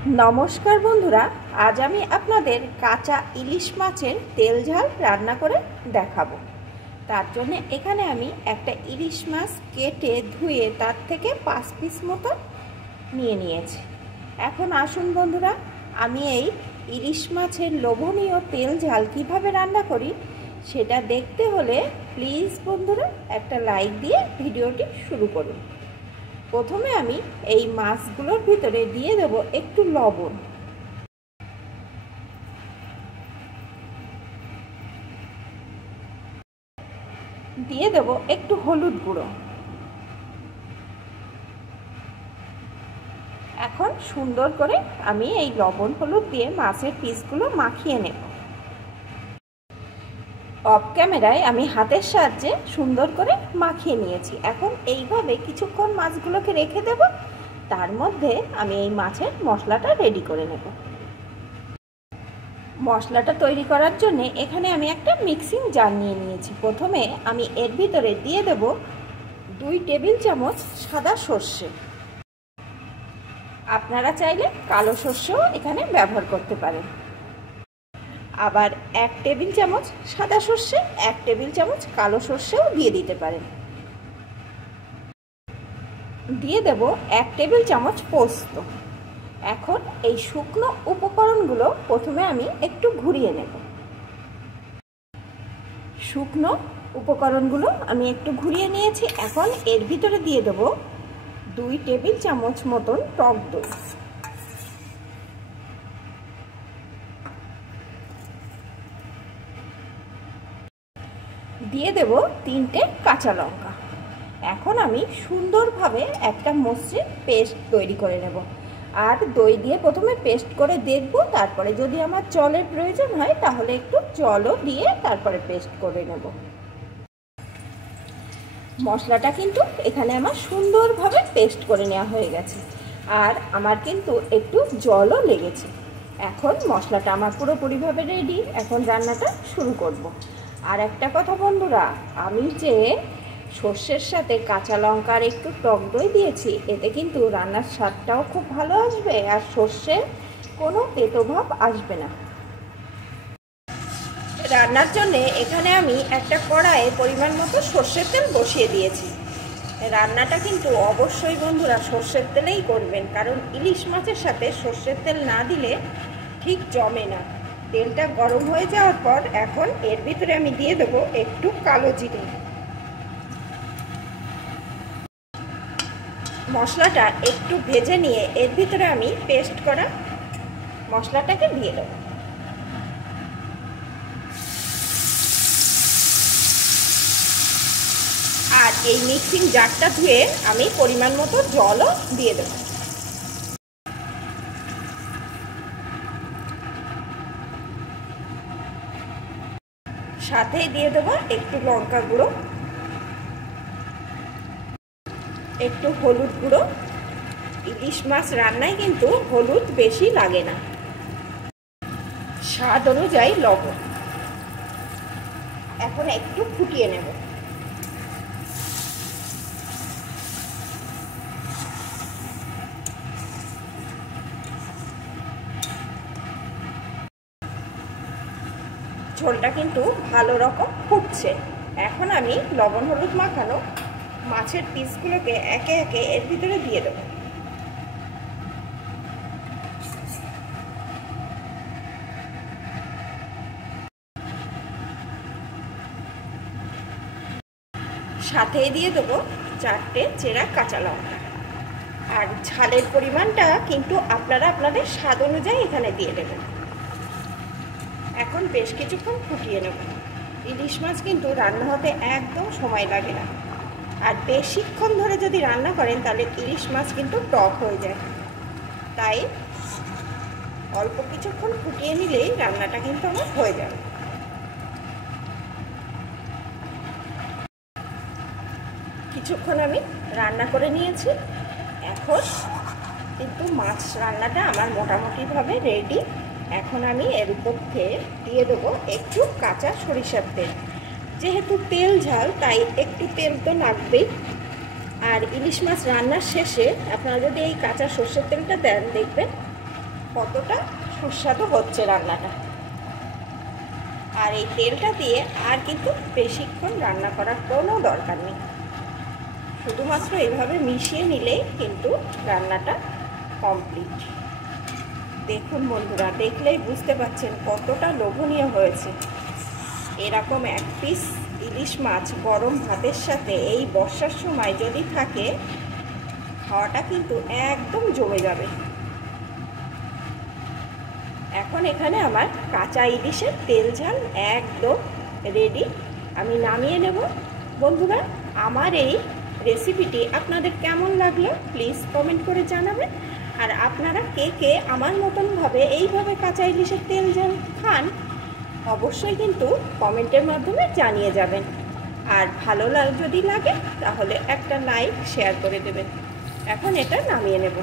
नमस्कार बंधुरा आज आमी आपनादेर काँचा इलिश माछेर तेल झाल रान्ना करे देखाबो। तार जोन्नो एखाने आमी एकटा इलिश माछ केटे धुए तार थेके 5 पिस मतो निये नियेछि। एखन आसुन बंधुरा आमी एई इलिश माछेर लोभनीय तेल झाल किभाबे रान्ना करी सेटा देखते होले प्लिज बंधुरा एकटा लाइक दिए भिडियोटी शुरू करुन। प्रथमे आमी एई माछगुलोर भितरे दिए देब एकटू लवण, दिए देब एकटू हलुद गुঁড়ো। এখন সুন্দর করে আমি এই লবণ হলুদ দিয়ে মাছের পিসগুলো মাখিয়ে নেব। অফ ক্যামেরায় আমি হাতের সাহায্যে সুন্দর করে মাখিয়ে নিয়েছি। এখন এইভাবে কিছুক্ষণ মাছগুলোকে রেখে দেব, তার মধ্যে আমি এই মাছের মশলাটা রেডি করে নেব। মশলাটা তৈরি করার জন্য এখানে আমি একটা মিক্সিং জার নিয়ে নিয়েছি। প্রথমে আমি এর ভিতরে দিয়ে দেব 2 টেবিল চামচ সাদা সর্ষে। আপনারা চাইলে কালো সর্ষেও এখানে ব্যবহার করতে পারেন। আবার 1 টেবিল চামচ সাদা সর্ষে 1 টেবিল চামচ কালো সর্ষেও দিয়ে দিতে পারেন। দিয়ে দেব 1 টেবিল চামচ পোস্ত। এখন এই শুকনো উপকরণগুলো প্রথমে আমি একটু ঘুরিয়ে নেব। শুকনো উপকরণগুলো আমি একটু ঘুরিয়ে নিয়েছি। এখন এর ভিতরে দিয়ে দেব 2 টেবিল চামচ মতন টক দই। দিয়ে দেব 3টে কাঁচা লঙ্কা। এখন আমি সুন্দরভাবে একটা মসৃণ পেস্ট তৈরি করে নেব। আর দই দিয়ে প্রথমে পেস্ট করে দেখব, তারপরে যদি আমার জলের প্রয়োজন হয় তাহলে একটু জলও দিয়ে তারপরে পেস্ট করে নেব। মশলাটা কিন্তু এখানে আমার সুন্দরভাবে পেস্ট করে নেওয়া হয়ে গেছে, আর আমার কিন্তু একটু জলও লেগেছে। এখন মশলাটা আমার পুরোপুরিভাবে রেডি। এখন রান্নাটা শুরু করব। আর একটা কথা বন্ধুরা, আমি যে সর্ষের সাথে কাঁচা লঙ্কা আর একটু টক দই দিয়েছি, এতে কিন্তু রান্নার স্বাদটাও খুব ভালো আসবে আর সর্ষের কোনো তেতো ভাব আসবে না। রান্নার জন্য এখানে আমি একটা কড়াইয়ে পরিমাণ মতো সর্ষের তেল বসিয়ে দিয়েছি। রান্নাটা কিন্তু অবশ্যই বন্ধুরা সর্ষের তেলেই করবেন, কারণ ইলিশ মাছের সাথে সর্ষের তেল না দিলে ঠিক জমে না। তেলটা গরম হয়ে যাওয়ার পর এখন এর ভিতরে আমি দিয়ে দেবো একটু কালো জিরে। মশলাটা একটু ভেজে নিয়ে এর ভিতরে আমি পেস্ট করা মশলাটাকে দিয়ে দেবো। আর এই মিক্সিং জারটা ধুয়ে আমি পরিমাণ মতো জলও দিয়ে দেবো। সাথে দিয়ে দেবো একটু লঙ্কা গুঁড়ো, একটু হলুদ গুঁড়ো। ইলিশ মাছ রান্নায় কিন্তু হলুদ বেশি লাগে না। স্বাদ অনুযায়ী লবণ। এখন একটু ফুটিয়ে নেব। ঝোলটা কিন্তু ভালো রকম ফুটছে। এখন আমি লবণ হলুদ মাখানো মাছের পিসগুলোকে একে একে এর ভিতরে দিয়ে দেব। সাথে দিয়ে দেবো 4টে চেরা কাঁচা লঙ্কা। আর ঝালের পরিমাণটা কিন্তু আপনারা আপনাদের স্বাদ অনুযায়ী এখানে দিয়ে দেবেন। এখন বেশ কিছুক্ষণ ফুটিয়ে নেব। ইলিশ মাছ কিন্তু রান্না হতে একদম সময় লাগে না, আর বেশিক্ষণ ধরে যদি রান্না করেন তাহলে ইলিশ মাছ কিন্তু টক হয়ে যায়। তাই অল্প কিছুক্ষণ ফুটিয়ে নিলেই রান্নাটা কিন্তু আমার হয়ে যাবে। কিছুক্ষণ আমি রান্না করে নিয়েছি। এখন কিন্তু মাছ রান্নাটা আমার মোটামুটিভাবে রেডি। এখন আমি এর উপর দিয়ে দেবো একটু কাঁচা সরিষার তেল। যেহেতু তেল ঝাল তাই একটু তেল তো লাগবেই। আর ইলিশ মাছ রান্নার শেষে আপনারা যদি এই কাঁচা সর্ষের তেলটা দেন, দেখবেন কতটা সুস্বাদু হচ্ছে রান্নাটা। আর এই তেলটা দিয়ে আর কিন্তু বেশিক্ষণ রান্না করার কোনো দরকার নেই, শুধুমাত্র এইভাবে মিশিয়ে নিলেই কিন্তু রান্নাটা কমপ্লিট। দেখুন বন্ধুরা, দেখলেই বুঝতে পারছেন কতটা লোভনীয় হয়েছে। এরকম এক পিস ইলিশ মাছ গরম ভাতের সাথে এই বর্ষার সময় যদি থাকে, খাওয়াটা কিন্তু একদম জমে যাবে। এখন এখানে আমার কাঁচা ইলিশের তেল ঝাল একদম রেডি, আমি নামিয়ে নেব। বন্ধুরা, আমার এই রেসিপিটি আপনাদের কেমন লাগলো প্লিজ কমেন্ট করে জানাবেন। আর আপনারা কে কে আমার মতনভাবে এইভাবে কাঁচা ইলিশের তেল ঝাল খান অবশ্যই কিন্তু কমেন্টের মাধ্যমে জানিয়ে যাবেন। আর ভালো যদি লাগে তাহলে একটা লাইক শেয়ার করে দেবেন। এখন এটা নামিয়ে নেব।